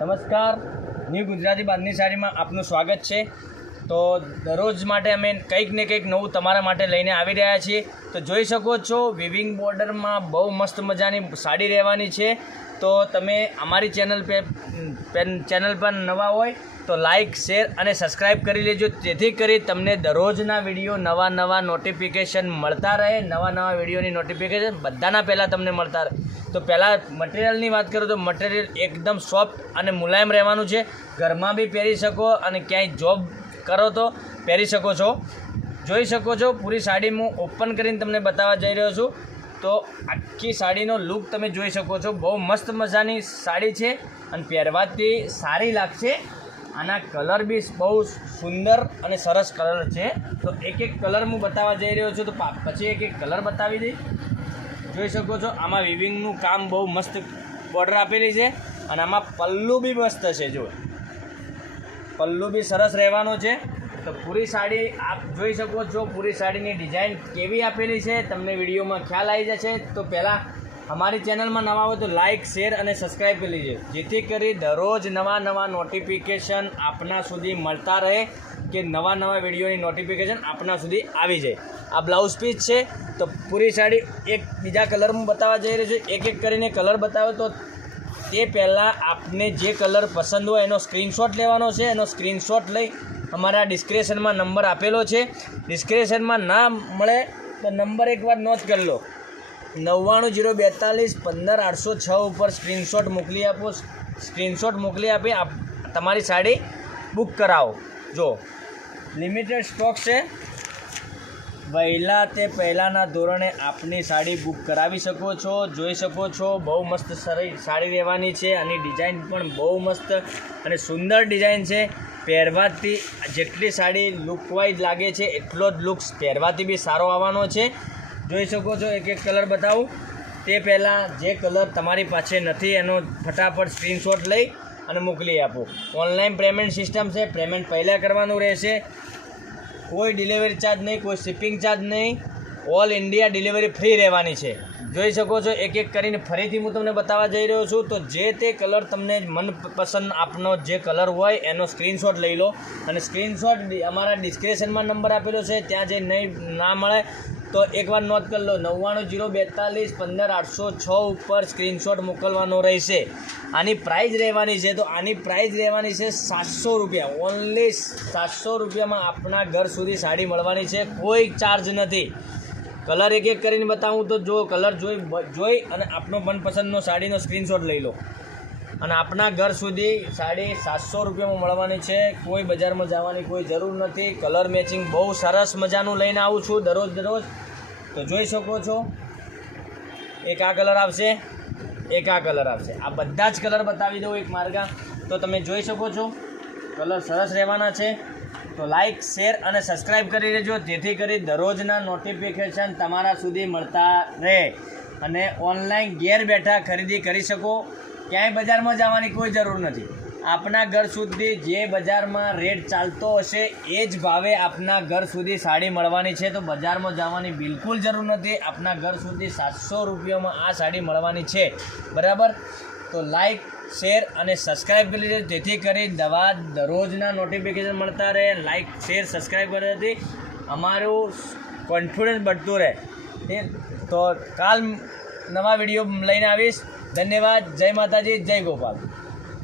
નમસ્કાર, ન્યૂ ગુજરાતી બાંધણી સાડીમાં આપનું સ્વાગત છે। તો દરરોજ માટે અમે કંઈક ને કંઈક નવું તમારા માટે લઈને આવી રહ્યા છીએ। તો જોઈ શકો છો વિવિંગ બોર્ડરમાં બહુ મસ્ત મજાની સાડી રહેવાની છે। તો તમે અમારી ચેનલ પર નવા હોય તો લાઇક, શેર અને સબસ્ક્રાઈબ કરી લેજો, જેથી કરી તમને દરરોજના વિડીયો નવા નોટિફિકેશન મળતા રહે। નવા વિડીયોની નોટિફિકેશન બધાના પહેલાં તમને મળતા રહે। તો પહેલાં મટીરિયલની વાત કરું તો મટીરિયલ એકદમ સોફ્ટ અને મુલાયમ રહેવાનું છે। ઘરમાં બી પહેરી શકો અને ક્યાંય જોબ કરો તો પહેરી શકો છો। જોઈ શકો છો પૂરી સાડી હું ઓપન કરીને તમને બતાવવા જઈ રહ્યો છું। તો આખી સાડીનો લુક તમે જોઈ શકો છો, બહુ મસ્ત મજાની સાડી છે અને પહેરવાથી સારી લાગશે। આના કલર બી બહુ સુંદર અને સરસ કલર છે। તો એક કલર હું બતાવવા જઈ રહ્યો છું, તો પછી એક કલર બતાવી દઈ। જોઈ શકો છો આમાં વિવિંગનું કામ બહુ મસ્ત બોર્ડર આપેલી છે અને આમાં પલ્લુ બી મસ્ત છે। જો પલ્લુ બી સરસ રહેવાનો છે। તો પૂરી સાડી આપ જોઈ શકો છો, પૂરી સાડીની ડિઝાઇન કેવી આપેલી છે તમને વિડીયોમાં ખ્યાલ આવી જશે। તો પહેલાં અમારી ચેનલમાં નવા હોય તો લાઇક, શેર અને સબસ્ક્રાઈબ કરી લેજો, જેથી કરી દરરોજ નવા નોટિફિકેશન આપના સુધી મળતા રહે, કે નવા વિડીયોની નોટિફિકેશન આપના સુધી આવી જાય। આ બ્લાઉઝ પીસ છે। તો પૂરી સાડી એક બીજા કલરમાં બતાવવા જઈ રહ્યો છું, એક કરીને કલર બતાવ્યો। તો તે પહેલાં આપને જે કલર પસંદ હોય એનો સ્ક્રીનશોટ લેવાનો છે। એનો સ્ક્રીનશોટ લઈ અમારા ડિસ્ક્રિપ્શનમાં નંબર આપેલો છે, ડિસ્ક્રિપ્શનમાં ના મળે તો નંબર એકવાર નોંધ કરી લો, 9904215806 ઉપર સ્ક્રીનશોટ મોકલી આપો। સ્ક્રીનશોટ મોકલી આપી તમારી સાડી બુક કરાવો। જો લિમિટેડ સ્ટોક છે, વહેલા તે પહેલાંના ધોરણે આપની સાડી બુક કરાવી શકો છો। જોઈ શકો છો બહુ મસ્ત સાડી રહેવાની છે। આની ડિઝાઇન પણ બહુ મસ્ત અને સુંદર ડિઝાઇન છે। પહેરવાથી જેટલી સાડી લુકવાઇઝ લાગે છે એટલો જ લુક્સ પહેરવાથી બી સારો આવવાનો છે। જોઈ શકો છો એક કલર બતાવું તે પહેલાં જે કલર તમારી પાસે નથી એનો ફટાફટ સ્ક્રીનશોટ લઈ અને મોકલી આપો। ઓનલાઈન પેમેન્ટ સિસ્ટમ છે, પેમેન્ટ પહેલાં કરવાનું રહેશે। કોઈ ડિલિવરી ચાર્જ નહીં, કોઈ શિપિંગ ચાર્જ નહીં, ઓલ ઇન્ડિયા ડિલિવરી ફ્રી રહેવાની છે। જોઈ શકો છો એક કરીને ફરીથી હું તમને બતાવવા જઈ રહ્યો છું। તો જે તે કલર તમને મનપસંદ આપનો જે કલર હોય એનો સ્ક્રીનશોટ લઈ લો અને સ્ક્રીનશોટ અમારા ડિસ્ક્રિપ્શનમાં નંબર આપેલો છે, ત્યાં જે ના મળે તો એકવાર નોંધ કરી લો, 9904215806 ઉપર સ્ક્રીનશોટ મોકલવાનો રહેશે। આની પ્રાઇઝ રહેવાની છે, તો આની પ્રાઇઝ રહેવાની છે 700 રૂપિયા, ઓનલી 700 રૂપિયામાં આપણા ઘર સુધી સાડી મળવાની છે, કોઈ ચાર્જ નથી। કલર એક કરીને બતાવું તો જો કલર જોઈ અને આપનો મનપસંદનો સાડીનો સ્ક્રીનશોટ લઈ લો અને આપણા ઘર સુધી સાડી 700 રૂપિયામાં મળવાની છે। કોઈ બજારમાં જવાની કોઈ જરૂર નથી। કલર મેચિંગ બહુ સરસ મજાનું લઈને આવું છું દરરોજ। તો જોઈ શકો છો એક આ કલર આવશે, એક આ કલર આવશે। આ બધા જ કલર બતાવી દઉં એક માર્ગા, તો તમે જોઈ શકો છો કલર સરસ રહેવાના છે। તો લાઇક, શેર અને સબસ્ક્રાઈબ કરી લેજો, જેથી કરી દરરોજના નોટિફિકેશન તમારા સુધી મળતા રહે અને ઓનલાઈન ઘેર બેઠા ખરીદી કરી શકો। ક્યાંય બજારમાં જવાની કોઈ જરૂર નથી। આપના ઘર સુધી જે બજારમાં રેટ ચાલતો હશે એ જ ભાવે આપના ઘર સુધી સાડી મળવાની છે। તો બજારમાં જવાની બિલકુલ જરૂર નથી। આપના ઘર સુધી 700 રૂપિયામાં આ સાડી મળવાની છે, બરાબર। તો લાઇક, શેર અને સબસ્ક્રાઈબ કરી લેજો, જેથી કરી દરરોજના નોટિફિકેશન મળતા રહે। લાઇક, શેર, સબસ્ક્રાઈબ કરવાથી અમારું કોન્ફિડન્સ बढ़તું રહે। તો કાલ નવા વિડીયો લઈને આવીશ। ધન્યવાદ। જય માતાજી, જય ગોપાલ।